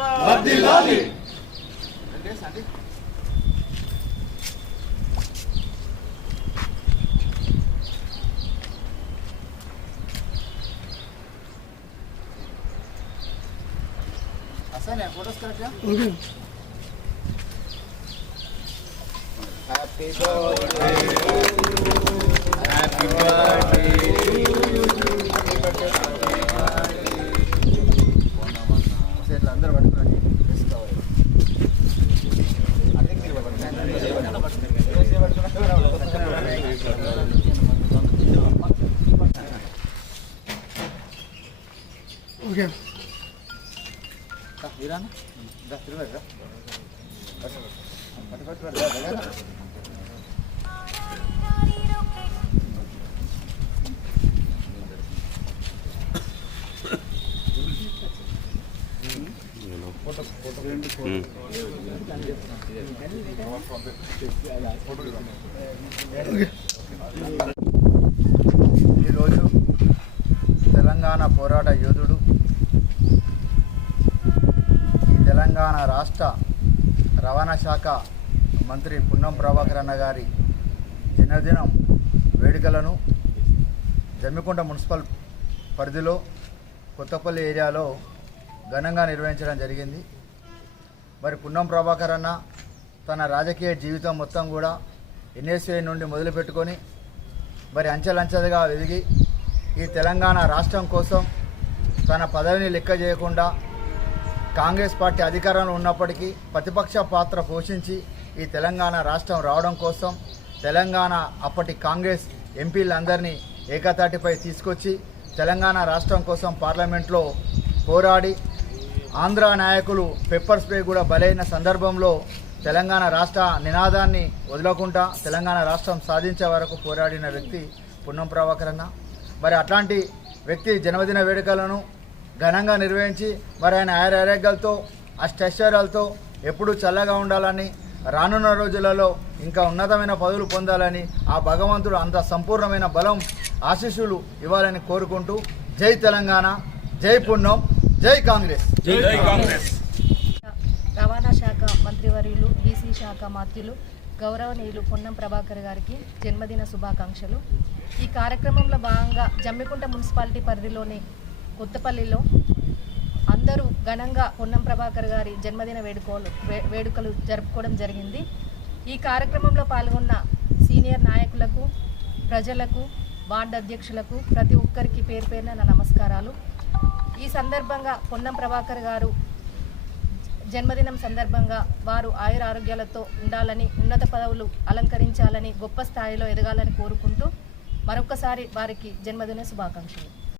వర్ధిల్లాలి happy birthday happy okay. ఈరోజు తెలంగాణ పోరాట యోధుడు ఈ తెలంగాణ రాష్ట్ర రవాణా శాఖ మంత్రి పున్నం ప్రభాకర్ అన్న గారి జన్మదినం వేడుకలను జమ్మికుంట మున్సిపల్ పరిధిలో కొత్తపల్లి ఏరియాలో ఘనంగా నిర్వహించడం జరిగింది. మరి పున్నం ప్రభాకర్ అన్న తన రాజకీయ జీవితం మొత్తం కూడా ఎన్ఎస్ఏ నుండి మొదలుపెట్టుకొని మరి అంచెలంచెలుగా ఎదిగి ఈ తెలంగాణ రాష్ట్రం కోసం తన పదవిని లెక్క చేయకుండా కాంగ్రెస్ పార్టీ అధికారంలో ఉన్నప్పటికీ ప్రతిపక్ష పాత్ర పోషించి ఈ తెలంగాణ రాష్ట్రం రావడం కోసం తెలంగాణ అప్పటి కాంగ్రెస్ ఎంపీలందరినీ ఏకతాటిపై తీసుకొచ్చి తెలంగాణ రాష్ట్రం కోసం పార్లమెంట్లో పోరాడి ఆంధ్ర నాయకులు పెప్పర్ స్ప్రే కూడా బలైన సందర్భంలో తెలంగాణ రాష్ట్ర నినాదాన్ని వదలకుండా తెలంగాణ రాష్ట్రం సాధించే వరకు పోరాడిన వ్యక్తి పున్నం ప్రభాకర్ అన్న. మరి అట్లాంటి వ్యక్తి జన్మదిన వేడుకలను ఘనంగా నిర్వహించి మరి ఆయన ఆరోగ్యాలతో అష్టైశ్వర్యాలతో ఎప్పుడూ చల్లగా ఉండాలని రానున్న రోజులలో ఇంకా ఉన్నతమైన పదవులు పొందాలని ఆ భగవంతుడు అంత సంపూర్ణమైన బలం ఆశీస్సులు ఇవ్వాలని కోరుకుంటూ జై తెలంగాణ జై పుణ్యం జై కాంగ్రెస్. జై కాంగ్రెస్. రవాణా శాఖ మంత్రివర్యులు బీసీ శాఖ మాత్యులు గౌరవనీయులు పొన్నం ప్రభాకర్ గారికి జన్మదిన శుభాకాంక్షలు. ఈ కార్యక్రమంలో భాగంగా జమ్మికుంట మున్సిపాలిటీ పరిధిలోని కొత్తపల్లిలో అందరూ ఘనంగా పొన్నం ప్రభాకర్ గారి జన్మదిన వేడుకలు వే- వేడుకలు జరుపుకోవడం జరిగింది. ఈ కార్యక్రమంలో పాల్గొన్న సీనియర్ నాయకులకు ప్రజలకు వార్డు అధ్యక్షులకు ప్రతి ఒక్కరికి పేరు పేరున నా నమస్కారాలు. ఈ సందర్భంగా పొన్నం ప్రభాకర్ గారు జన్మదినం సందర్భంగా వారు ఆయుర ఆరోగ్యాలతో ఉండాలని ఉన్నత పదవులు అలంకరించాలని గొప్ప స్థాయిలో ఎదగాలని కోరుకుంటూ మరొకసారి వారికి జన్మదిన శుభాకాంక్షలు.